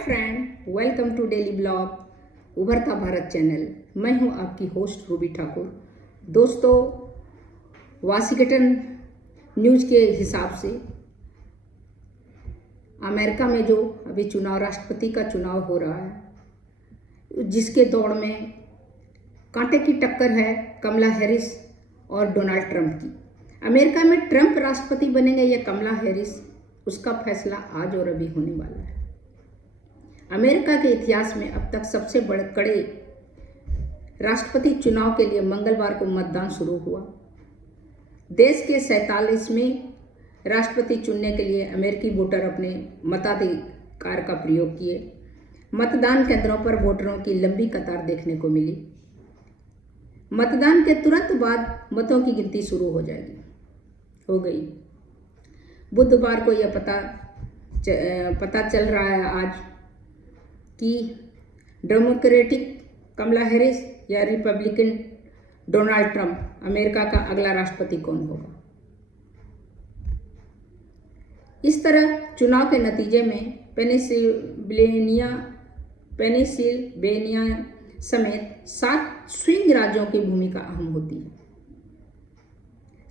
Friend, welcome to daily blog Ubharta Bharat channel. मैं हूं आपकी होस्ट रूबी ठाकुर। दोस्तों, वाशिंगटन न्यूज़ के हिसाब से अमेरिका में जो अभी चुनाव, राष्ट्रपति का चुनाव हो रहा है, जिसके दौड़ में कांटे की टक्कर है कमला हैरिस और डोनाल्ड ट्रंप की। अमेरिका में ट्रंप राष्ट्रपति बनेंगे या कमला हैरिस, उसका फैसला आज और अभी होने वाला है। अमेरिका के इतिहास में अब तक सबसे बड़े कड़े राष्ट्रपति चुनाव के लिए मंगलवार को मतदान शुरू हुआ। देश के 47वें राष्ट्रपति चुनने के लिए अमेरिकी वोटर अपने मताधिकार का प्रयोग किए। मतदान केंद्रों पर वोटरों की लंबी कतार देखने को मिली। मतदान के तुरंत बाद मतों की गिनती शुरू हो गई। बुधवार को यह पता चल रहा है आज कि डेमोक्रेटिक कमला हैरिस या रिपब्लिकन डोनाल्ड ट्रंप अमेरिका का अगला राष्ट्रपति कौन होगा। इस तरह चुनाव के नतीजे में पेनिसिल्वेनिया समेत 7 स्विंग राज्यों की भूमिका अहम होती है।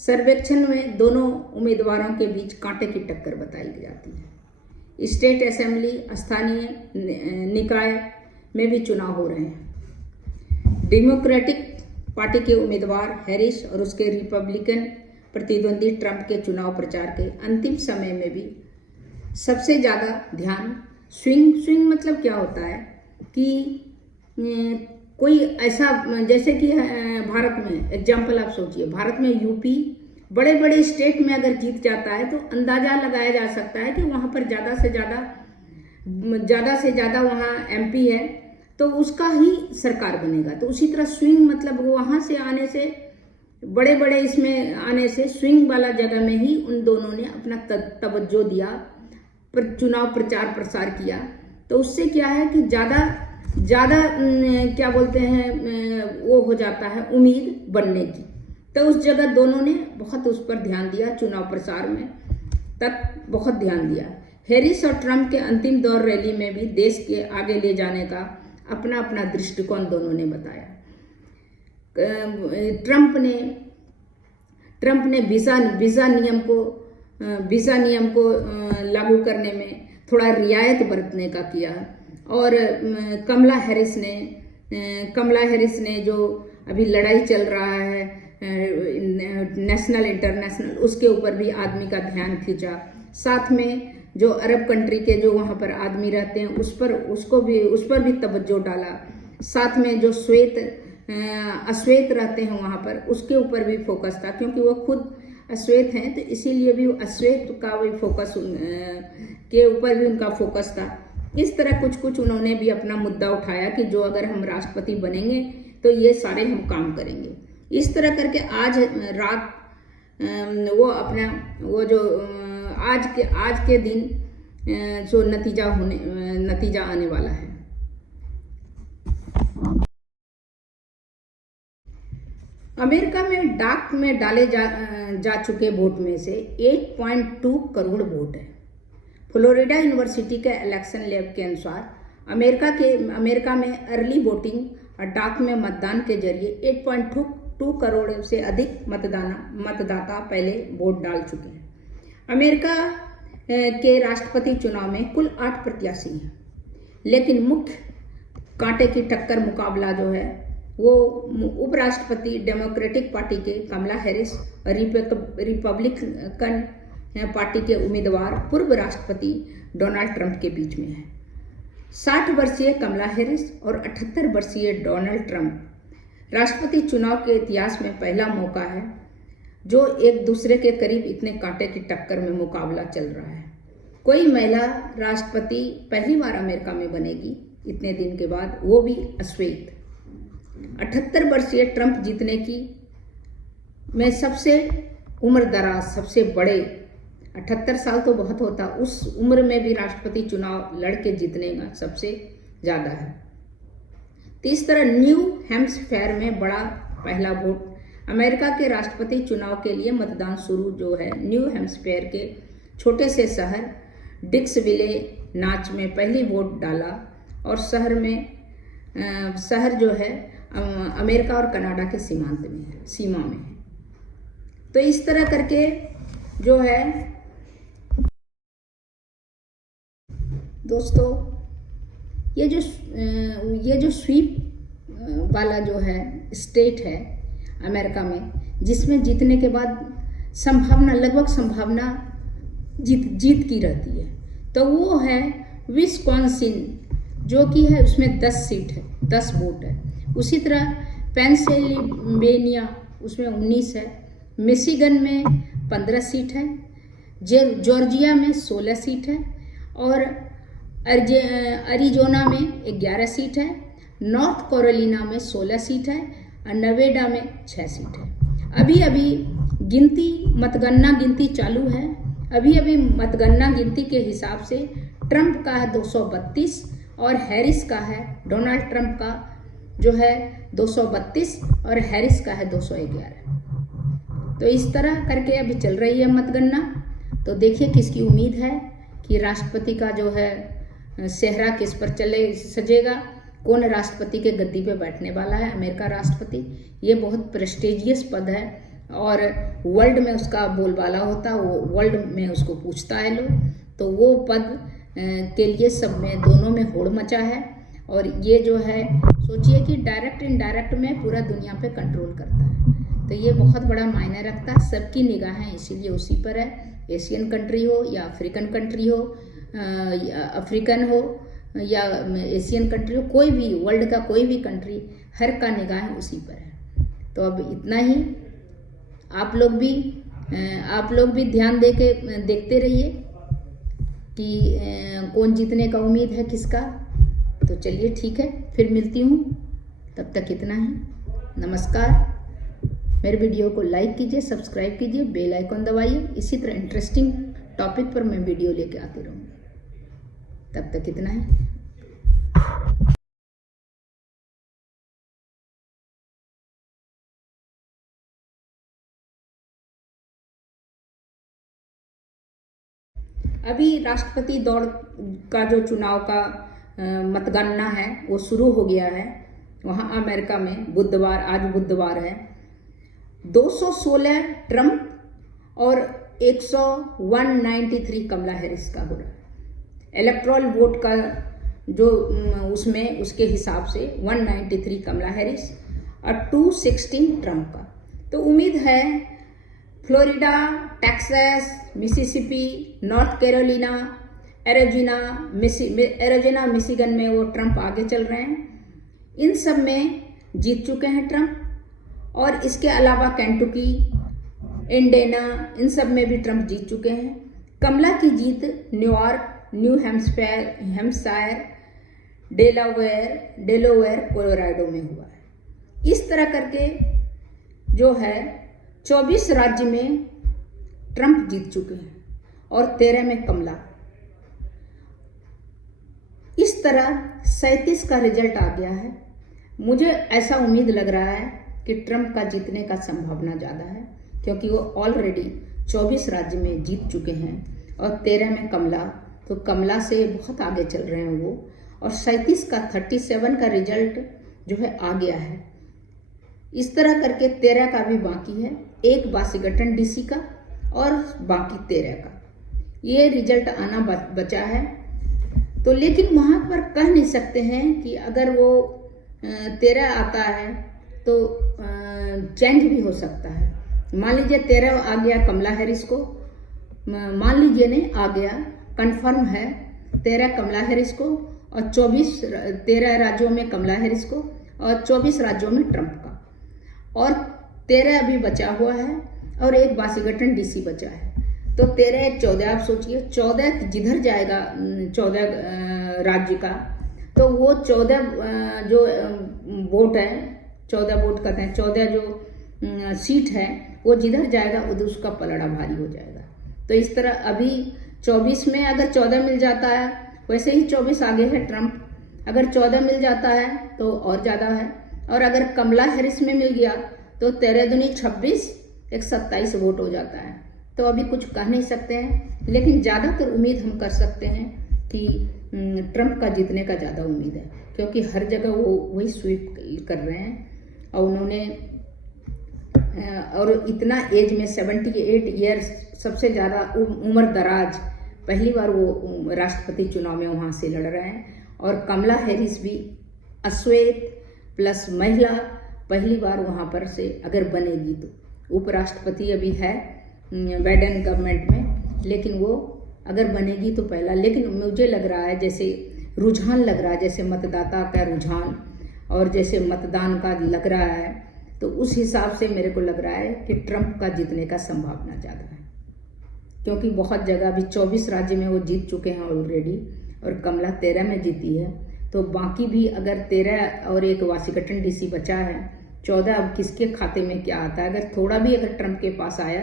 सर्वेक्षण में दोनों उम्मीदवारों के बीच कांटे की टक्कर बताई जाती है। स्टेट असेंबली, स्थानीय निकाय में भी चुनाव हो रहे हैं। डेमोक्रेटिक पार्टी के उम्मीदवार हैरिस और उसके रिपब्लिकन प्रतिद्वंदी ट्रंप के चुनाव प्रचार के अंतिम समय में भी सबसे ज़्यादा ध्यान स्विंग मतलब क्या होता है कि कोई ऐसा, जैसे कि भारत में एग्जाम्पल आप सोचिए, भारत में यूपी बड़े बड़े स्टेट में अगर जीत जाता है तो अंदाजा लगाया जा सकता है कि वहाँ पर ज़्यादा से ज़्यादा वहाँ एमपी है तो उसका ही सरकार बनेगा। तो उसी तरह स्विंग मतलब वहाँ से आने से, बड़े बड़े इसमें आने से स्विंग वाला जगह में ही उन दोनों ने अपना तवज्जो दिया, पर चुनाव प्रचार प्रसार किया। तो उससे क्या है कि ज़्यादा क्या बोलते हैं, वो हो जाता है उम्मीद बनने की। तो उस जगह दोनों ने बहुत उस पर ध्यान दिया, चुनाव प्रचार में तक बहुत ध्यान दिया। हैरिस और ट्रंप के अंतिम दौर रैली में भी देश के आगे ले जाने का अपना अपना दृष्टिकोण दोनों ने बताया। ट्रंप ने वीज़ा नियम को लागू करने में थोड़ा रियायत बरतने का किया, और कमला हैरिस ने जो अभी लड़ाई चल रहा है नेशनल इंटरनेशनल, उसके ऊपर भी आदमी का ध्यान खींचा। साथ में जो अरब कंट्री के जो वहाँ पर आदमी रहते हैं उस पर भी तवज्जो डाला। साथ में जो अश्वेत रहते हैं वहाँ पर, उसके ऊपर भी फोकस था, क्योंकि वो खुद अश्वेत हैं, तो इसीलिए भी अश्वेत का भी फोकस के ऊपर भी उनका फोकस था। इस तरह कुछ उन्होंने भी अपना मुद्दा उठाया कि जो अगर हम राष्ट्रपति बनेंगे तो ये सारे हम काम करेंगे। इस तरह करके आज रात आज के दिन जो नतीजा आने वाला है। अमेरिका में डाक में डाले जा चुके वोट में से 8.2 करोड़ वोट है। फ्लोरिडा यूनिवर्सिटी के इलेक्शन लैब के अनुसार अमेरिका में अर्ली वोटिंग और डाक में मतदान के जरिए 8.2 करोड़ से अधिक मतदाता पहले वोट डाल चुके हैं। अमेरिका के राष्ट्रपति चुनाव में कुल 8 प्रत्याशी हैं, लेकिन मुख्य कांटे की टक्कर मुकाबला जो है वो उपराष्ट्रपति डेमोक्रेटिक पार्टी के कमला हैरिस और रिपब्लिकन पार्टी के उम्मीदवार पूर्व राष्ट्रपति डोनाल्ड ट्रंप के बीच में है। 60 वर्षीय कमला हैरिस और 78 वर्षीय डोनाल्ड ट्रंप राष्ट्रपति चुनाव के इतिहास में पहला मौका है जो एक दूसरे के करीब इतने कांटे की टक्कर में मुकाबला चल रहा है। कोई महिला राष्ट्रपति पहली बार अमेरिका में बनेगी इतने दिन के बाद, वो भी अश्वेत। 78 वर्षीय ट्रंप जीतने की में सबसे उम्रदराज, सबसे बड़े, 78 साल तो बहुत होता, उस उम्र में भी राष्ट्रपति चुनाव लड़के जीतने का सबसे ज़्यादा है। तो इस तरह न्यू हैम्पशायर में बड़ा पहला वोट। अमेरिका के राष्ट्रपति चुनाव के लिए मतदान शुरू जो है न्यू हैम्पशायर के छोटे से शहर डिक्सविले नाच में पहली वोट डाला और शहर जो है अमेरिका और कनाडा के सीमा में है। तो इस तरह करके जो है दोस्तों, ये जो स्वीप वाला जो है स्टेट है अमेरिका में, जिसमें जीतने के बाद लगभग संभावना जीत की रहती है, तो वो है विस्कॉन्सिन, जो कि है उसमें 10 वोट है। उसी तरह पेंसिल्वेनिया उसमें 19 है, मिशिगन में 15 सीट है, जॉर्जिया में 16 सीट है और अरिजोना में 11 सीट है, नॉर्थ कैरोलिना में 16 सीट है और नेवाडा में 6 सीट है। अभी मतगणना गिनती चालू है। अभी मतगणना गिनती के हिसाब से ट्रंप का है 232 और हैरिस का है, डोनाल्ड ट्रंप का जो है 232 और हैरिस का है 211। तो इस तरह करके अभी चल रही है मतगणना। तो देखिए किसकी उम्मीद है कि राष्ट्रपति का जो है सेहरा किस पर सजेगा, कौन राष्ट्रपति के गद्दी पे बैठने वाला है अमेरिका राष्ट्रपति। ये बहुत प्रेस्टिजियस पद है और वर्ल्ड में उसका बोलबाला होता है, वो वर्ल्ड में उसको पूछता है लोग। तो वो पद के लिए सब में दोनों में होड़ मचा है और ये जो है सोचिए कि डायरेक्ट इनडायरेक्ट में पूरा दुनिया पे कंट्रोल करता है। तो ये बहुत बड़ा मायने रखता है। सबकी निगाहें इसीलिए उसी पर है, एशियन कंट्री हो या अफ्रीकन कंट्री हो, अफ्रीकन हो या एशियन कंट्री हो, कोई भी वर्ल्ड का कोई भी कंट्री, हर का निगाह उसी पर है। तो अब इतना ही, आप लोग भी ध्यान देखते रहिए कि कौन जीतने का उम्मीद है किसका। तो चलिए ठीक है, फिर मिलती हूँ, तब तक इतना ही। नमस्कार। मेरे वीडियो को लाइक कीजिए, सब्सक्राइब कीजिए, बेल आइकन दबाइए। इसी तरह इंटरेस्टिंग टॉपिक पर मैं वीडियो लेके आती रहूँगी। तब तक इतना ही। अभी राष्ट्रपति दौड़ का जो चुनाव का मतगणना है वो शुरू हो गया है वहाँ अमेरिका में। आज बुधवार है। 216 ट्रंप और 193 कमला हैरिस का हो रहा है। इलेक्टोरल वोट का जो उसमें उसके हिसाब से 193 कमला हैरिस और 216 ट्रंप का। तो उम्मीद है Florida, Texas, Mississippi, north Carolina, Arizona, Michigan में वो ट्रंप आगे चल रहे हैं। इन सब में जीत चुके हैं ट्रंप और इसके अलावा केंटुकी, इंडियाना, इन सब में भी ट्रंप जीत चुके हैं। कमला की जीत New York, New Hampshire, Delaware, Colorado में हुआ है। इस तरह करके जो है 24 राज्य में ट्रंप जीत चुके हैं और 13 में कमला। इस तरह 37 का रिजल्ट आ गया है। मुझे ऐसा उम्मीद लग रहा है कि ट्रंप का जीतने का संभावना ज़्यादा है, क्योंकि वो ऑलरेडी 24 राज्य में जीत चुके हैं और 13 में कमला। तो कमला से बहुत आगे चल रहे हैं वो। और 37 का 37 का रिजल्ट जो है आ गया है। इस तरह करके 13 का भी बाकी है, एक वाशिंगटन डीसी का और बाकी 13 का। ये रिजल्ट आना बचा है। तो लेकिन वहाँ पर कह नहीं सकते हैं कि अगर वो 13 आता है तो चेंज भी हो सकता है। मान लीजिए 13 आ गया कमला हैरिस को, मान लीजिए नहीं आ गया, कंफर्म है 13 कमला हैरिस को और 13 राज्यों में कमला हैरिस को और 24 राज्यों में ट्रंप का, और 13 अभी बचा हुआ है और एक वाशिंगटन डीसी बचा है। तो 13 एक 14, आप सोचिए 14 जिधर जाएगा 14 राज्य का, तो वो 14 जो वोट है, 14 वोट कहते हैं, 14 जो सीट है वो जिधर जाएगा उधर उसका पलड़ा भारी हो जाएगा। तो इस तरह अभी 24 में अगर 14 मिल जाता है, वैसे ही 24 आगे है ट्रंप। अगर 14 मिल जाता है तो और ज़्यादा है, और अगर कमला हैरिस में मिल गया तो 13 दूनी 26, एक 27 वोट हो जाता है। तो अभी कुछ कह नहीं सकते हैं, लेकिन ज़्यादातर उम्मीद हम कर सकते हैं कि ट्रंप का जीतने का ज़्यादा उम्मीद है, क्योंकि हर जगह वो वही स्वीप कर रहे हैं। और उन्होंने और इतना एज में 78 ईयर्स, सबसे ज़्यादा उम्र दराज, पहली बार वो राष्ट्रपति चुनाव में वहाँ से लड़ रहे हैं। और कमला हैरिस भी अश्वेत प्लस महिला, पहली बार वहाँ पर से अगर बनेगी तो। उपराष्ट्रपति अभी है बाइडेन गवर्नमेंट में, लेकिन वो अगर बनेगी तो पहला। लेकिन मुझे लग रहा है जैसे रुझान लग रहा है, जैसे मतदाता का रुझान और जैसे मतदान का लग रहा है, तो उस हिसाब से मेरे को लग रहा है कि ट्रंप का जीतने का संभावना ज़्यादा है, क्योंकि बहुत जगह अभी 24 राज्य में वो जीत चुके हैं ऑलरेडी, और कमला 13 में जीती है। तो बाकी भी अगर 13 और एक वाशिंगटन डीसी बचा है, 14 अब किसके खाते में क्या आता है। अगर थोड़ा भी अगर ट्रंप के पास आया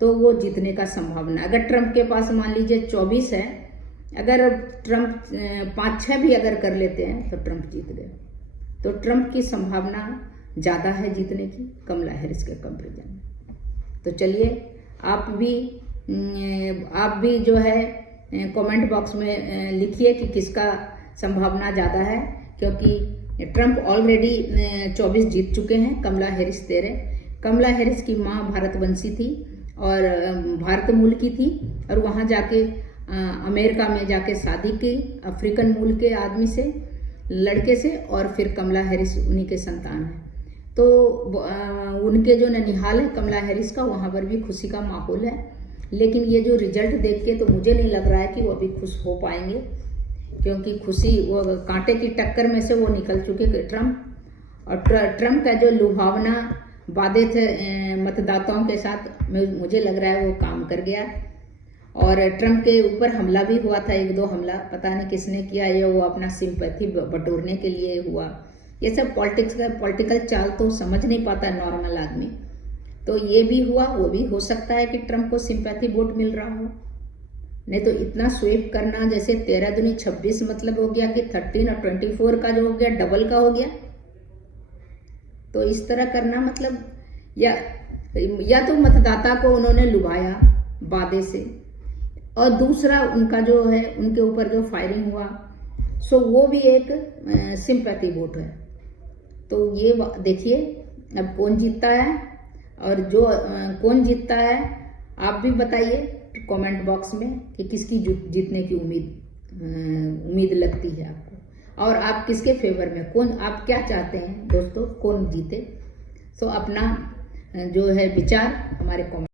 तो वो जीतने का संभावना। अगर ट्रंप के पास मान लीजिए 24 है, अगर ट्रंप 5-6 भी अगर कर लेते हैं तो ट्रंप जीत गए। तो ट्रंप की संभावना ज़्यादा है जीतने की कमला हैरिस के कंपेरिजन में। तो चलिए आप भी जो है कमेंट बॉक्स में लिखिए कि किसका संभावना ज़्यादा है, क्योंकि ट्रंप ऑलरेडी 24 जीत चुके हैं, कमला हैरिस 13। कमला हैरिस की माँ भारतवंशी थी और भारत मूल की थी, और वहाँ जाके अमेरिका में जाके शादी की अफ्रीकन मूल के आदमी से, लड़के से, और फिर कमला हैरिस उन्हीं के संतान है। तो उनके जो ननिहाल है कमला हैरिस का, वहाँ पर भी खुशी का माहौल है। लेकिन ये जो रिजल्ट देख के तो मुझे नहीं लग रहा है कि वो अभी खुश हो पाएंगे, क्योंकि खुशी वो कांटे की टक्कर में से वो निकल चुके ट्रंप। और ट्रंप का जो लुभावना वादे थे मतदाताओं के साथ, मुझे लग रहा है वो काम कर गया। और ट्रंप के ऊपर हमला भी हुआ था, 1-2 हमला, पता नहीं किसने किया, ये वो अपना सिंपैथी बटोरने के लिए हुआ। ये सब पॉलिटिकल चाल तो समझ नहीं पाता नॉर्मल आदमी। तो ये भी हुआ, वो भी हो सकता है कि ट्रंप को सिंपैथी वोट मिल रहा हो। नहीं तो इतना स्वीप करना, जैसे 13 दूनी 26 मतलब हो गया कि 13 और 24 का जो हो गया डबल का हो गया। तो इस तरह करना मतलब या तो मतदाता को उन्होंने लुभाया वादे से, और दूसरा उनका जो है उनके ऊपर जो फायरिंग हुआ, सो वो भी एक सिंपैथी वोट है। तो ये देखिए अब कौन जीतता है, और जो कौन जीतता है आप भी बताइए कमेंट बॉक्स में कि किसकी जीतने की उम्मीद लगती है आपको, और आप किसके फेवर में, कौन आप क्या चाहते हैं दोस्तों, कौन जीते। सो अपना जो है विचार हमारे कमेंट